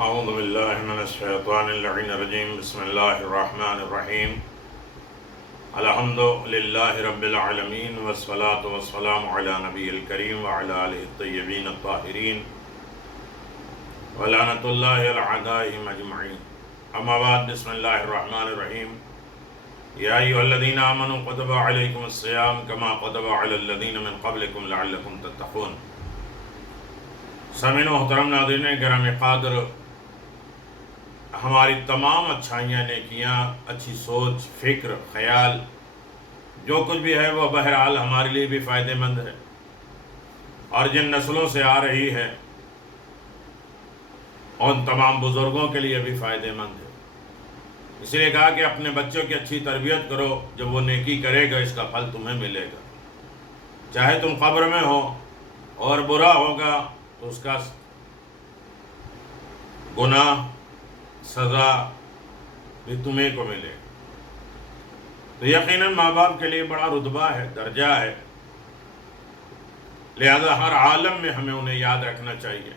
اعوذ باللہ من الشیطان اللعین الرجیم بسم اللہ الرحمن الرحیم الحمد للہ رب العالمین والصلاة والسلام علی نبی الکریم وعلی آلہ الطیبین الطاہرین ولعنۃ اللہ علی اعدائہم اجمعین اما بعد بسم اللہ الرحمن الرحیم یا ایھا الذین آمنوا کتب علیکم الصیام کما کتب علی الذین من قبلکم لعلکم تتقون۔ سامعین محترم ناظرین گرامی قادر، ہماری تمام اچھائیاں، نیکیاں، اچھی سوچ، فکر، خیال، جو کچھ بھی ہے وہ بہرحال ہمارے لیے بھی فائدہ مند ہے اور جن نسلوں سے آ رہی ہے ان تمام بزرگوں کے لیے بھی فائدہ مند ہے۔ اس لیے کہا کہ اپنے بچوں کی اچھی تربیت کرو، جب وہ نیکی کرے گا اس کا پھل تمہیں ملے گا، چاہے تم قبر میں ہو اور برا ہوگا تو اس کا گناہ سزا بھی تمہیں کو ملے گا۔ تو یقیناً ماں باپ کے لیے بڑا رتبہ ہے، درجہ ہے، لہذا ہر عالم میں ہمیں انہیں یاد رکھنا چاہیے۔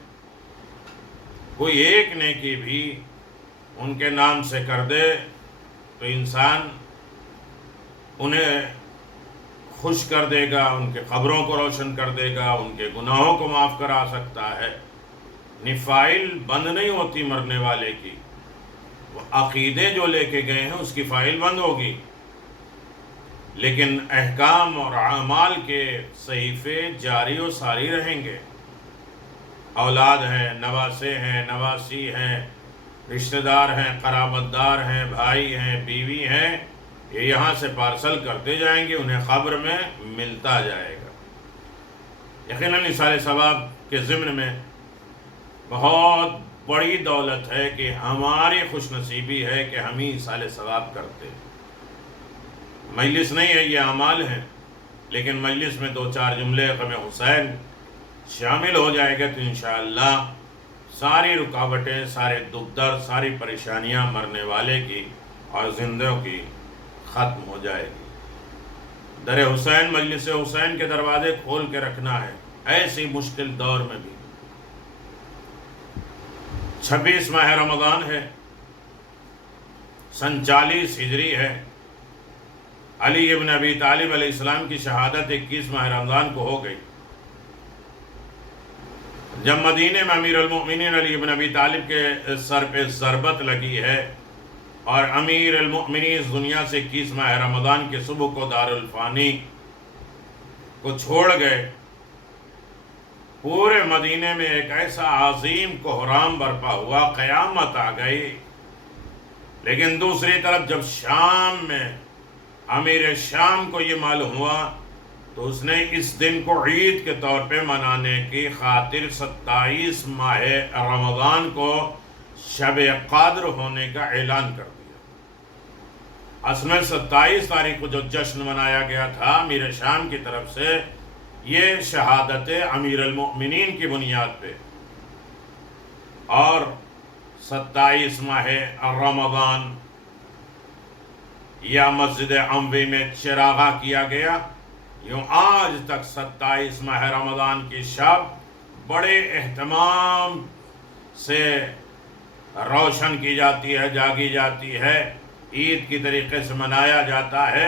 کوئی ایک نیکی بھی ان کے نام سے کر دے تو انسان انہیں خوش کر دے گا، ان کے قبروں کو روشن کر دے گا، ان کے گناہوں کو معاف کرا سکتا ہے۔ فائل بند نہیں ہوتی مرنے والے کی، وہ عقیدے جو لے کے گئے ہیں اس کی فائل بند ہوگی، لیکن احکام اور اعمال کے صحیفے جاری و ساری رہیں گے۔ اولاد ہیں، نواسے ہیں، نواسی ہیں، رشتہ دار ہیں، قرابت دار ہیں، بھائی ہیں، بیوی ہیں، یہ یہاں سے پارسل کرتے جائیں گے، انہیں قبر میں ملتا جائے گا۔ یقیناً ایصال ثواب کے ضمن میں بہت بڑی دولت ہے کہ ہماری خوش نصیبی ہے کہ ہم ہی ایصال ثواب کرتے ہیں۔ مجلس نہیں ہے، یہ اعمال ہیں، لیکن مجلس میں دو چار جملے غم حسین شامل ہو جائے گا تو انشاءاللہ ساری رکاوٹیں، سارے دکھ درد، ساری پریشانیاں مرنے والے کی اور زندوں کی ختم ہو جائے گی۔ در حسین، مجلس حسین کے دروازے کھول کے رکھنا ہے ایسی مشکل دور میں بھی۔ 26 ماہ رمضان ہے، سن 40 ہجری ہے۔ علی ابن ابی طالب علیہ السلام کی شہادت 21 ماہ رمضان کو ہو گئی۔ جب مدینے میں امیر المؤمنین علی ابن ابی طالب کے سر پہ ضربت لگی ہے اور امیر المؤمنین اس دنیا سے 21 ماہ رمضان کے صبح کو دار الفانی کو چھوڑ گئے، پورے مدینے میں ایک ایسا عظیم کوہرام برپا ہوا، قیامت آ گئی۔ لیکن دوسری طرف جب شام میں امیر شام کو یہ معلوم ہوا تو اس نے اس دن کو عید کے طور پہ منانے کی خاطر 27 ماہ رمضان کو شب قدر ہونے کا اعلان کر دیا۔ اصل میں 27 تاریخ کو جو جشن منایا گیا تھا امیر شام کی طرف سے، یہ شہادت امیر المؤمنین کی بنیاد پہ، اور 27 ماہ رمضان یا مسجد عموی میں چراغاں کیا گیا۔ یوں آج تک 27 ماہ رمضان کی شب بڑے اہتمام سے روشن کی جاتی ہے، جاگی جاتی ہے، عید کی طریقے سے منایا جاتا ہے،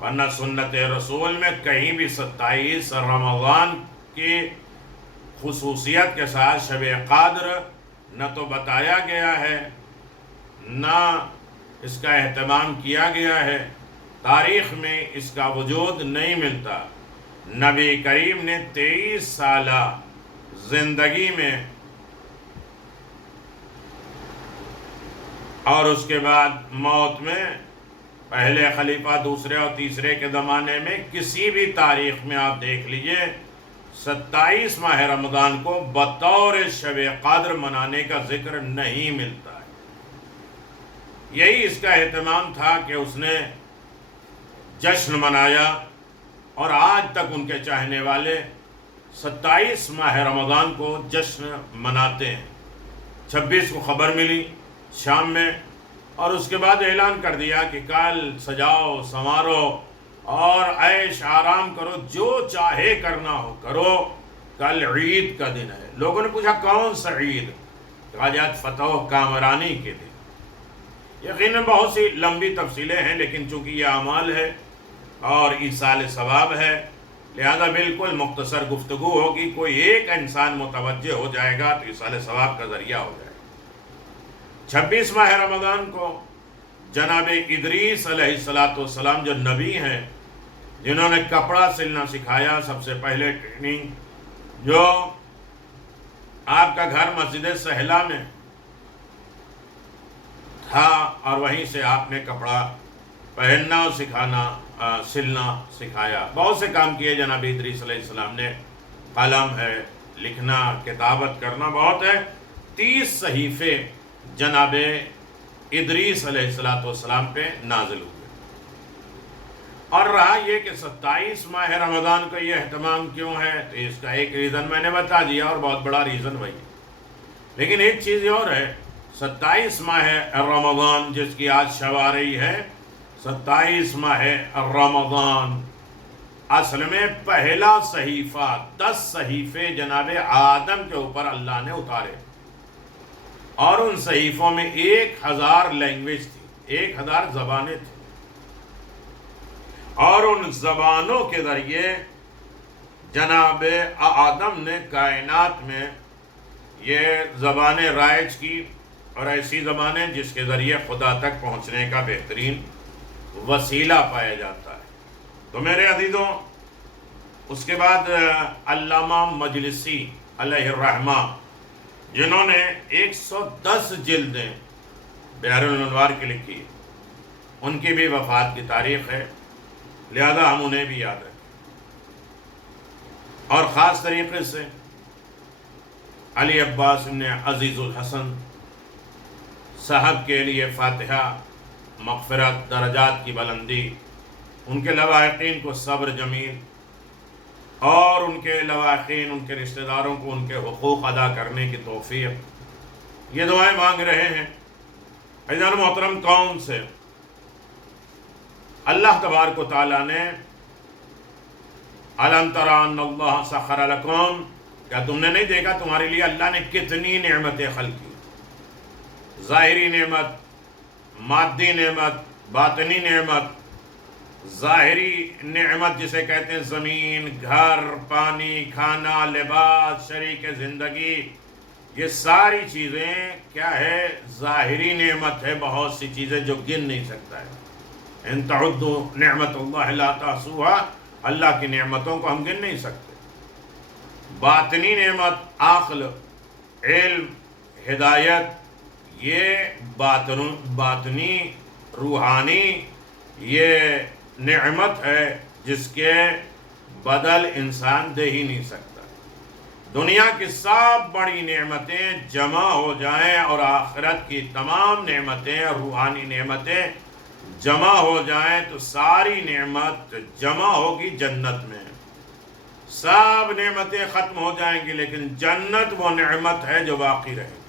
ورنہ سنت رسول میں کہیں بھی 27 رمضان کی خصوصیت کے ساتھ شب قدر نہ تو بتایا گیا ہے، نہ اس کا اہتمام کیا گیا ہے، تاریخ میں اس کا وجود نہیں ملتا۔ نبی کریم نے 23 سالہ زندگی میں اور اس کے بعد موت میں، پہلے خلیفہ، دوسرے اور تیسرے کے زمانے میں، کسی بھی تاریخ میں آپ دیکھ لیجئے 27 ماہ رمضان کو بطور شب قدر منانے کا ذکر نہیں ملتا ہے۔ یہی اس کا اہتمام تھا کہ اس نے جشن منایا، اور آج تک ان کے چاہنے والے 27 ماہ رمضان کو جشن مناتے ہیں۔ 26 کو خبر ملی شام میں، اور اس کے بعد اعلان کر دیا کہ کل سجاؤ سنوارو اور عیش آرام کرو، جو چاہے کرنا ہو کرو، کل عید کا دن ہے۔ لوگوں نے پوچھا کون سا عید؟ غازیات فتح و کامرانی کے دن۔ یقیناً بہت سی لمبی تفصیلیں ہیں، لیکن چونکہ یہ اعمال ہے اور ایصال ثواب ہے، لہذا بالکل مختصر گفتگو ہوگی۔ کوئی ایک انسان متوجہ ہو جائے گا تو ایصال ثواب کا ذریعہ ہو جائے گا۔ 26 ماہ رمضان کو جناب ادریس علیہ السلام جو نبی ہیں، جنہوں نے کپڑا سلنا سکھایا، سب سے پہلے ٹریننگ، جو آپ کا گھر مسجد سہلا میں تھا اور وہیں سے آپ نے کپڑا پہننا اور سلنا سکھایا۔ بہت سے کام کیے جناب ادریس علیہ السلام نے، قلم ہے، لکھنا، کتابت کرنا بہت ہے۔ 30 صحیفے جناب ادریس علیہ السلام پہ نازل ہوئے۔ اور رہا یہ کہ 27 ماہ رمضان کو یہ اہتمام کیوں ہے، تو اس کا ایک ریزن میں نے بتا دیا، اور بہت بڑا ریزن وہی ہے۔ لیکن ایک چیز اور ہے، 27 ماہ رمضان جس کی آج شب آ رہی ہے، 27 ماہ رمضان اصل میں پہلا صحیفہ، 10 صحیفے جناب آدم کے اوپر اللہ نے اتارے، اور ان صحیفوں میں 1000 لینگویج تھی، 1000 زبانیں تھیں، اور ان زبانوں کے ذریعے جناب آدم نے کائنات میں یہ زبانیں رائج کی، اور ایسی زبانیں جس کے ذریعے خدا تک پہنچنے کا بہترین وسیلہ پایا جاتا ہے۔ تو میرے عزیزوں، اس کے بعد علامہ مجلسی علیہ الرحمہ، جنہوں نے 110 جلدیں بحر الانوار کی لکھی، ان کی بھی وفات کی تاریخ ہے، لہذا ہم انہیں بھی یاد رکھیں۔ اور خاص طریقے سے علی عباس بن عزیز الحسن صاحب کے لیے فاتحہ، مغفرت، درجات کی بلندی، ان کے لواحقین کو صبر جمیل، اور ان کے لواحقین، ان کے رشتہ داروں کو ان کے حقوق ادا کرنے کی توفیق، یہ دعائیں مانگ رہے ہیں۔ عزیزان محترم، کون سے اللہ تبارک و تعالیٰ نے أَلَمْ تَرَ أَنَّ اللَّهَ سَخَّرَ لَكُمْ، کیا تم نے نہیں دیکھا تمہارے لیے اللہ نے کتنی نعمتیں خلق کی، ظاہری نعمت، مادی نعمت، باطنی نعمت۔ ظاہری نعمت جسے کہتے ہیں زمین، گھر، پانی، کھانا، لباس، شریک زندگی، یہ ساری چیزیں کیا ہے؟ ظاہری نعمت ہے، بہت سی چیزیں جو گن نہیں سکتا ہے۔ ان تعدوا نعمت اللہ لا تحصوها، اللہ کی نعمتوں کو ہم گن نہیں سکتے۔ باطنی نعمت، عقل، علم، ہدایت، یہ باطنی روحانی یہ نعمت ہے جس کے بدل انسان دے ہی نہیں سکتا۔ دنیا کی سب بڑی نعمتیں جمع ہو جائیں اور آخرت کی تمام نعمتیں اور روحانی نعمتیں جمع ہو جائیں تو ساری نعمت جمع ہوگی جنت میں۔ سب نعمتیں ختم ہو جائیں گی، لیکن جنت وہ نعمت ہے جو باقی رہے گی۔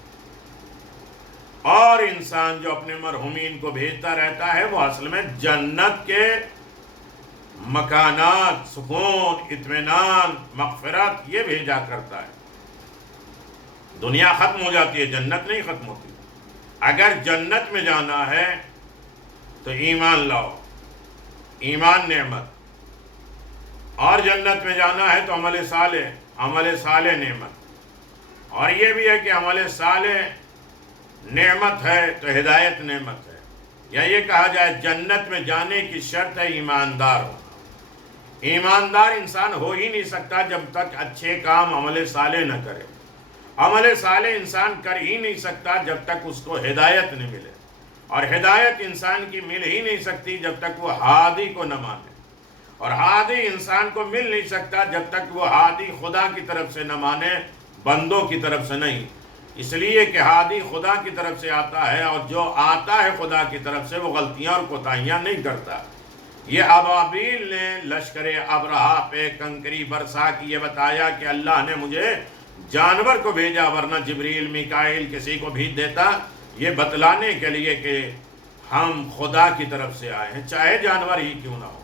اور انسان جو اپنے مرحومین کو بھیجتا رہتا ہے، وہ اصل میں جنت کے مکانات، سکون، اطمینان، مغفرت یہ بھیجا کرتا ہے۔ دنیا ختم ہو جاتی ہے، جنت نہیں ختم ہوتی۔ اگر جنت میں جانا ہے تو ایمان لاؤ، ایمان نعمت، اور جنت میں جانا ہے تو عمل صالح نعمت۔ اور یہ بھی ہے کہ عمل صالح نعمت ہے تو ہدایت نعمت ہے، یا یہ کہا جائے جنت میں جانے کی شرط ہے ایماندار ہونا۔ ایماندار انسان ہو ہی نہیں سکتا جب تک اچھے کام عمل صالح نہ کرے۔ عمل صالح انسان کر ہی نہیں سکتا جب تک اس کو ہدایت نہ ملے، اور ہدایت انسان کی مل ہی نہیں سکتی جب تک وہ ہادی کو نہ مانے، اور ہادی انسان کو مل نہیں سکتا جب تک وہ ہادی خدا کی طرف سے نہ مانے، بندوں کی طرف سے نہیں۔ اس لیے کہ ہادی خدا کی طرف سے آتا ہے، اور جو آتا ہے خدا کی طرف سے وہ غلطیاں اور کوتاہیاں نہیں کرتا۔ یہ ابابیل نے لشکر ابرہا پہ کنکری برسا کی یہ بتایا کہ اللہ نے مجھے جانور کو بھیجا، ورنہ جبریل، میکائیل کسی کو بھیج دیتا، یہ بتلانے کے لیے کہ ہم خدا کی طرف سے آئے ہیں، چاہے جانور ہی کیوں نہ ہو۔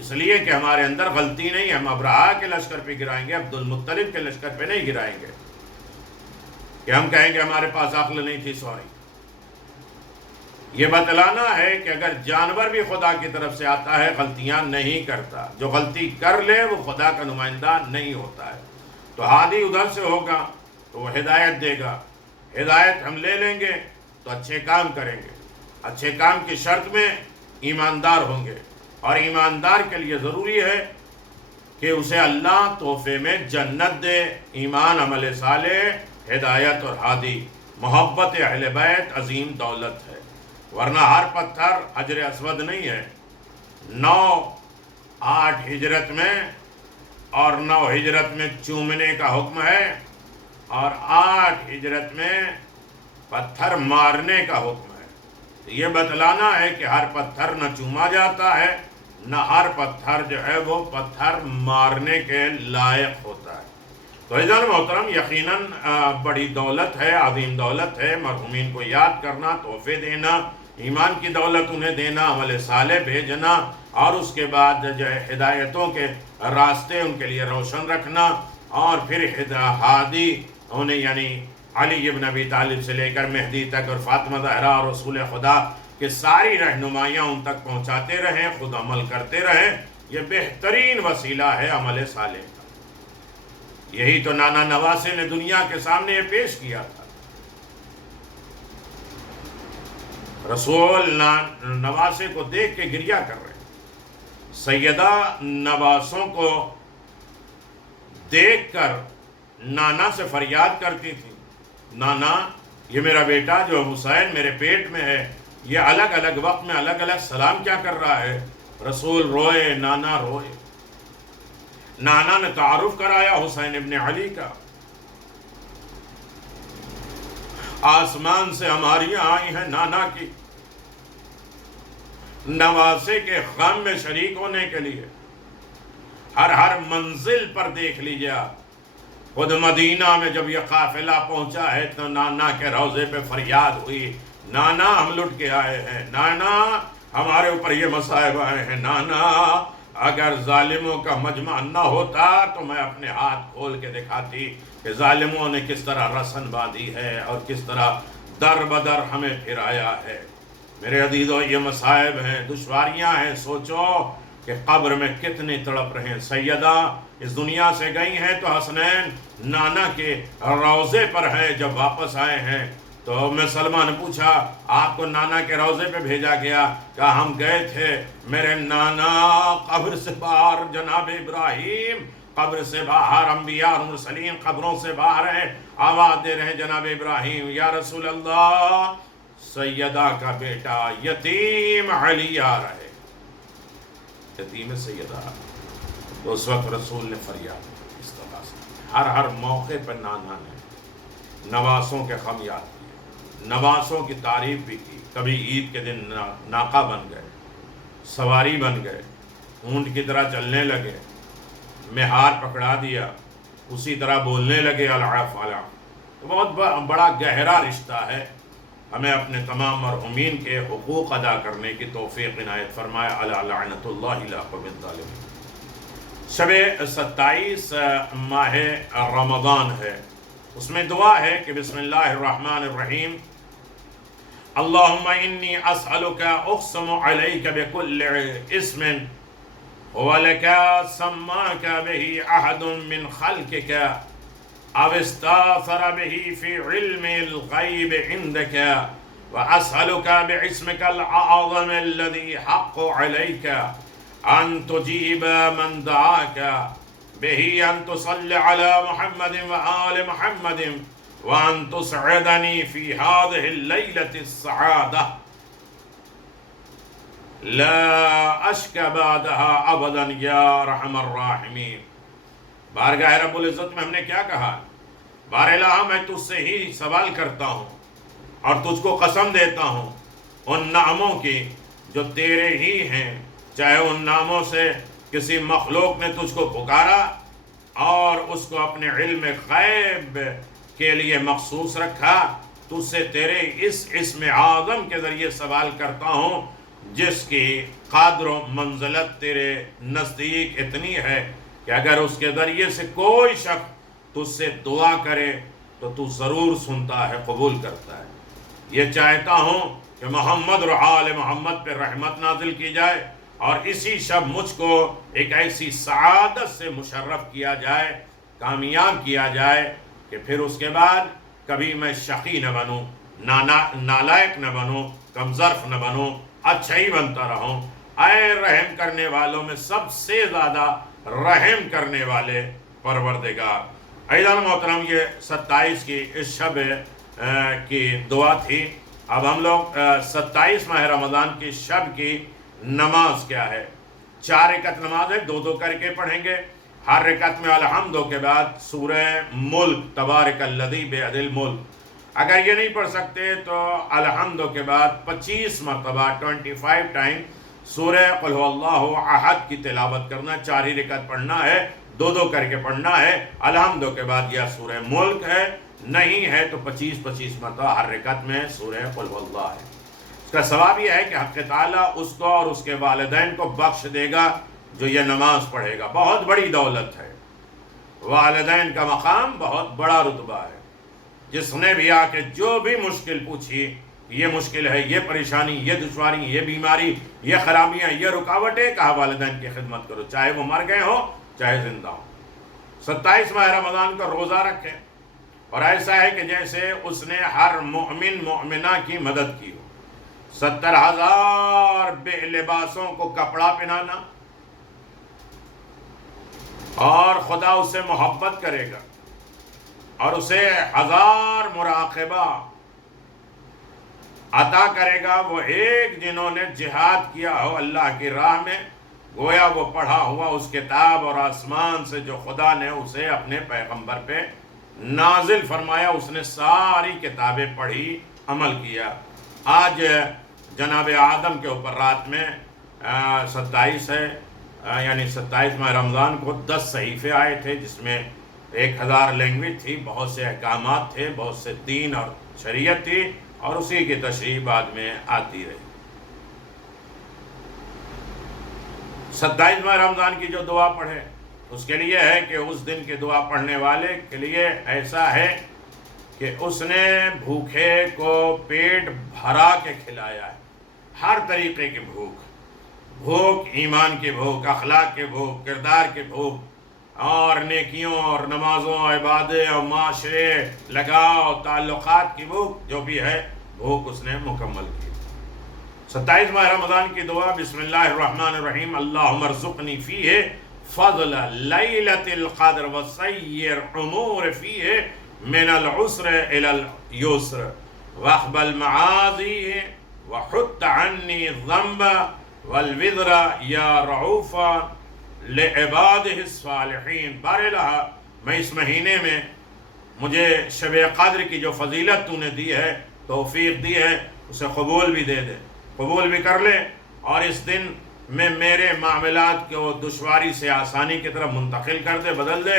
اس لیے کہ ہمارے اندر غلطی نہیں، ہم ابرہا کے لشکر پہ گرائیں گے، عبد المطلب کے لشکر پہ نہیں گرائیں گے۔ کہ ہم کہیں گے ہمارے پاس عقل نہیں تھی، سوری۔ یہ بتلانا ہے کہ اگر جانور بھی خدا کی طرف سے آتا ہے غلطیاں نہیں کرتا، جو غلطی کر لے وہ خدا کا نمائندہ نہیں ہوتا ہے۔ تو ہادی ادھر سے ہوگا تو وہ ہدایت دے گا، ہدایت ہم لے لیں گے تو اچھے کام کریں گے۔ اچھے کام کی شرط میں ایماندار ہوں گے، اور ایماندار کے لیے ضروری ہے کہ اسے اللہ تحفے میں جنت دے۔ ایمان، عمل صالح، ہدایت اور ہادی، محبت اہل بیت عظیم دولت ہے، ورنہ ہر پتھر حجر اسود نہیں ہے۔ 8 ہجرت میں اور 9 ہجرت میں چومنے کا حکم ہے، اور 8 ہجرت میں پتھر مارنے کا حکم ہے۔ یہ بتلانا ہے کہ ہر پتھر نہ چوما جاتا ہے، نہ ہر پتھر جو ہے وہ پتھر مارنے کے لائق ہوتا ہے۔ تو عزیزان محترم، یقیناً بڑی دولت ہے، عظیم دولت ہے مرحومین کو یاد کرنا، تحفے دینا، ایمان کی دولت انہیں دینا، عمل صالح بھیجنا، اور اس کے بعد جو ہے ہدایتوں کے راستے ان کے لیے روشن رکھنا، اور پھر ہادی انہیں یعنی علی ابن ابی طالب سے لے کر مہدی تک اور فاطمہ زہرا اور رسول خدا کہ ساری رہنمائیاں ان تک پہنچاتے رہیں، خود عمل کرتے رہیں۔ یہ بہترین وسیلہ ہے عمل صالح کا۔ یہی تو نانا نواسے نے دنیا کے سامنے یہ پیش کیا تھا۔ رسول نواسے کو دیکھ کے گریہ کر رہے ہیں۔ سیدہ نواسوں کو دیکھ کر نانا سے فریاد کرتی تھی، نانا یہ میرا بیٹا جو حسین میرے پیٹ میں ہے، یہ الگ الگ وقت میں الگ الگ سلام کیا کر رہا ہے؟ رسول روئے، نانا روئے۔ نانا نے تعارف کرایا حسین ابن علی کا۔ آسمان سے ہماریاں آئی ہیں نانا کی نواسے کے غم میں شریک ہونے کے لیے۔ ہر منزل پر دیکھ لیجیے آپ، خود مدینہ میں جب یہ قافلہ پہنچا ہے تو نانا کے روضے پہ فریاد ہوئی، نانا ہم لٹ کے آئے ہیں، نانا ہمارے اوپر یہ مصائب آئے ہیں، نانا اگر ظالموں کا مجمع نہ ہوتا تو میں اپنے ہاتھ کھول کے دکھاتی کہ ظالموں نے کس طرح رسن باندھی ہے اور کس طرح در بدر ہمیں پھرایا ہے۔ میرے عزیزو، یہ مصائب ہیں، دشواریاں ہیں۔ سوچو کہ قبر میں کتنی تڑپ رہے ہیں۔ سیدہ اس دنیا سے گئی ہیں تو حسنین نانا کے روضے پر ہے۔ جب واپس آئے ہیں تو ام سلمہ نے پوچھا، آپ کو نانا کے روضے پہ بھیجا گیا؟ کہا ہم گئے تھے، میرے نانا قبر سے باہر، جناب ابراہیم قبر سے باہر، انبیاء اور مرسلین قبروں سے باہر ہیں، آواز دے رہے ہیں جناب ابراہیم یا رسول اللہ، سیدہ کا بیٹا یتیم علی آ رہے، یتیم سیدہ۔ تو اس وقت رسول نے فریاد کی اس طرح سے۔ ہر موقع پر نانا نے نواسوں کے غم یاد کیے، نواسوں کی تعریف بھی کی۔ کبھی عید کے دن ناقہ بن گئے، سواری بن گئے، اونٹ کی طرح چلنے لگے، مہار پکڑا دیا، اسی طرح بولنے لگے العف العف۔ تو بہت بڑا گہرا رشتہ ہے۔ ہمیں اپنے تمام مرحومین کے حقوق ادا کرنے کی توفیق عنایت فرمائے۔ الا لعنت اللہ علی القوم الظالمین۔ شب 27 ماہ رمضان ہے، اس میں دعا ہے کہ بسم اللہ الرحمن الرحیم، اللہم انی اسألک اقسم علیک بکل اسم هو لك سماك به أحد من خلقك أو استأثر به في علم الغيب عندك وأسألك باسمك الأعظم الذي حق عليك أن تجيب من دعاك به أن تصلي على محمد وآل محمد وأن تسعدني في هذه الليلة السعادة لا اشک بعدها ابدا یا ارحم الراحمین۔ بارگاہ رب العزت میں ہم نے کیا کہا؟ بار الہ میں تجھ سے ہی سوال کرتا ہوں اور تجھ کو قسم دیتا ہوں ان نعموں کی جو تیرے ہی ہیں، چاہے ان ناموں سے کسی مخلوق نے تجھ کو پکارا اور اس کو اپنے علم غیب کے لیے مخصوص رکھا، تجھ سے تیرے اس اسم اعظم کے ذریعے سوال کرتا ہوں جس کی قدر و منزلت تیرے نزدیک اتنی ہے کہ اگر اس کے ذریعے سے کوئی شخص تجھ سے دعا کرے تو تو ضرور سنتا ہے، قبول کرتا ہے۔ یہ چاہتا ہوں کہ محمد اور آل محمد پہ رحمت نازل کی جائے، اور اسی شب مجھ کو ایک ایسی سعادت سے مشرف کیا جائے، کامیاب کیا جائے کہ پھر اس کے بعد کبھی میں شقی نہ بنوں، نالائق نہ بنوں، کمظرف نہ بنوں، اچھا ہی بنتا رہوں۔ اے رحم کرنے والوں میں سب سے زیادہ رحم کرنے والے پروردگار۔ عزیزان محترم، یہ 27 کی اس شب کی دعا تھی۔ اب ہم لوگ 27 ماہ رمضان کی شب کی نماز کیا ہے؟ 4 رکعت نماز ہے، 2 کر کے پڑھیں گے۔ ہر رکعت میں الحمد کے بعد سورہ ملک، تبارک الذی بیدہ الملک۔ اگر یہ نہیں پڑھ سکتے تو الحمد کے بعد 25 مرتبہ 25 ٹائم سورہ قل هو اللہ احد کی تلاوت کرنا۔ 4 ہی رکعت پڑھنا ہے، 2 کر کے پڑھنا ہے۔ الحمد کے بعد یا سورہ ملک ہے، نہیں ہے تو 25 مرتبہ ہر رکعت میں سورہ قل هو اللہ ہے۔ اس کا ثواب یہ ہے کہ حق تعالیٰ اس کو اور اس کے والدین کو بخش دے گا جو یہ نماز پڑھے گا۔ بہت بڑی دولت ہے، والدین کا مقام بہت بڑا رتبہ ہے۔ جس نے بھی آ کے جو بھی مشکل پوچھی، یہ مشکل ہے، یہ پریشانی، یہ دشواری، یہ بیماری، یہ خرابیاں، یہ رکاوٹیں، کہا والدین کی خدمت کرو، چاہے وہ مر گئے ہو چاہے زندہ ہو۔ 27 ماہ رمضان کا روزہ رکھیں، اور ایسا ہے کہ جیسے اس نے ہر مومن مومنہ کی مدد کی ہو۔ 70,000 بے لباسوں کو کپڑا پہنانا، اور خدا اسے محبت کرے گا اور اسے 1000 مراقبہ عطا کرے گا۔ وہ ایک جنہوں نے جہاد کیا ہو اللہ کی راہ میں، گویا وہ پڑھا ہوا اس کتاب اور آسمان سے جو خدا نے اسے اپنے پیغمبر پہ نازل فرمایا، اس نے ساری کتابیں پڑھی، عمل کیا۔ آج جناب آدم کے اوپر رات میں 27 ہے، یعنی 27 ماہ رمضان کو 10 صحیفے آئے تھے، جس میں 1000 لینگویج تھی، بہت سے احکامات تھے، بہت سے دین اور شریعت تھی، اور اسی کی تشریح بعد میں آتی رہی۔ 27 ماہ رمضان کی جو دعا پڑھے اس کے لیے ہے کہ اس دن کی دعا پڑھنے والے کے لیے ایسا ہے کہ اس نے بھوکے کو پیٹ بھرا کے کھلایا ہے، ہر طریقے کی بھوک، ایمان کی بھوک، اخلاق کی بھوک، کردار کی بھوک، اور نیکیوں اور نمازوں، عبادت اور معاشرے، لگاؤ، تعلقات کی بھوک، جو بھی ہے بھوک اس نے مکمل کی۔ 27 ماہ رمضان کی دعا، بسم اللہ الرحمن الرحیم، اللہم ارزقنی فیہ فضل لیلۃ القدر وسیر امور فیہ من العسر الى اليسر واقبل معاذی وحط عنی الذنب والوزر یا رعوفا لعبادہ الصالحین۔ بار الہ، میں اس مہینے میں مجھے شب قدر کی جو فضیلت تو نے دی ہے، توفیق دی ہے، اسے قبول بھی دے دے، قبول بھی کر لے، اور اس دن میں میرے معاملات کو دشواری سے آسانی کی طرف منتقل کر دے، بدل دے،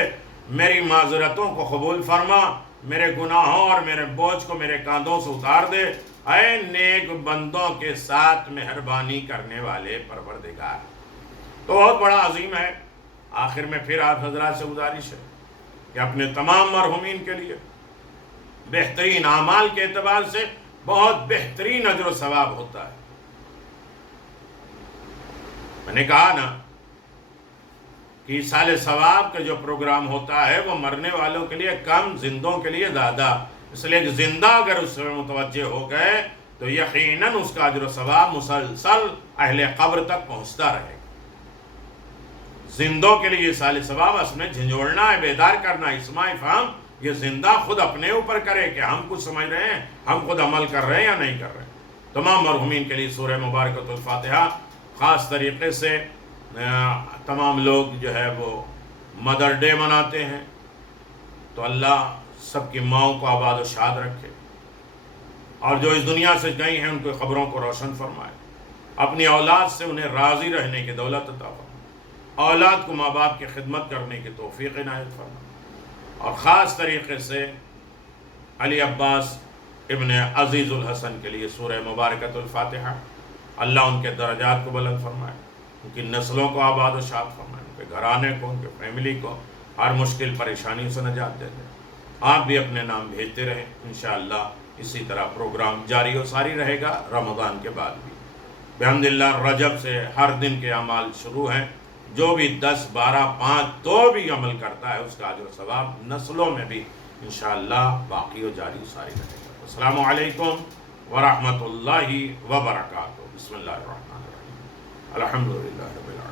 میری معذرتوں کو قبول فرما، میرے گناہوں اور میرے بوجھ کو میرے کاندھوں سے اتار دے، اے نیک بندوں کے ساتھ مہربانی کرنے والے پروردگار۔ تو بہت بڑا عظیم ہے۔ آخر میں پھر آپ حضرات سے گزارش ہے کہ اپنے تمام مرحومین کے لیے بہترین اعمال کے اعتبار سے بہت بہترین اجر و ثواب ہوتا ہے۔ میں نے کہا نا کہ سال ثواب کا جو پروگرام ہوتا ہے وہ مرنے والوں کے لیے کم، زندوں کے لیے زیادہ، اس لیے کہ زندہ اگر اس میں متوجہ ہو گئے تو یقیناً اس کا اجر و ثواب مسلسل اہل قبر تک پہنچتا رہے گا۔ زندوں کے لیے یہ سال ثواب اس میں جھنجھوڑنا ہے، بیدار کرنا، اسماع فہم، یہ زندہ خود اپنے اوپر کرے کہ ہم کچھ سمجھ رہے ہیں، ہم خود عمل کر رہے ہیں یا نہیں کر رہے ہیں۔ تمام مرحومین کے لیے سورہ مبارکۃ الفاتحہ، خاص طریقے سے تمام لوگ جو ہے وہ مدر ڈے مناتے ہیں، تو اللہ سب کی ماؤں کو آباد و شاد رکھے، اور جو اس دنیا سے گئی ہیں ان کے قبروں کو روشن فرمائے، اپنی اولاد سے انہیں راضی رہنے کی دولت عطا فرمائے، اولاد کو ماں باپ کی خدمت کرنے کی توفیق عنایت فرمائے، اور خاص طریقے سے علی عباس ابن عزیز الحسن کے لیے سورہ مبارکۃ الفاتحہ، اللہ ان کے درجات کو بلند فرمائے، ان کی نسلوں کو آباد و شاد فرمائے، ان کے گھرانے کو، ان کے فیملی کو ہر مشکل پریشانی سے نجات دے دے۔ آپ بھی اپنے نام بھیجتے رہیں، انشاءاللہ اسی طرح پروگرام جاری و ساری رہے گا رمضان کے بعد بھی۔ بحمدللہ رجب سے ہر دن کے اعمال شروع ہیں، جو بھی 10 12 5 تو بھی عمل کرتا ہے اس کا اجر و ثواب نسلوں میں بھی انشاءاللہ باقی و جاری و ساری رہے گا۔ السلام علیکم ورحمۃ اللہ وبرکاتہ۔ بسم اللہ الرحمن الرحیم، الحمدللہ رب العالمین۔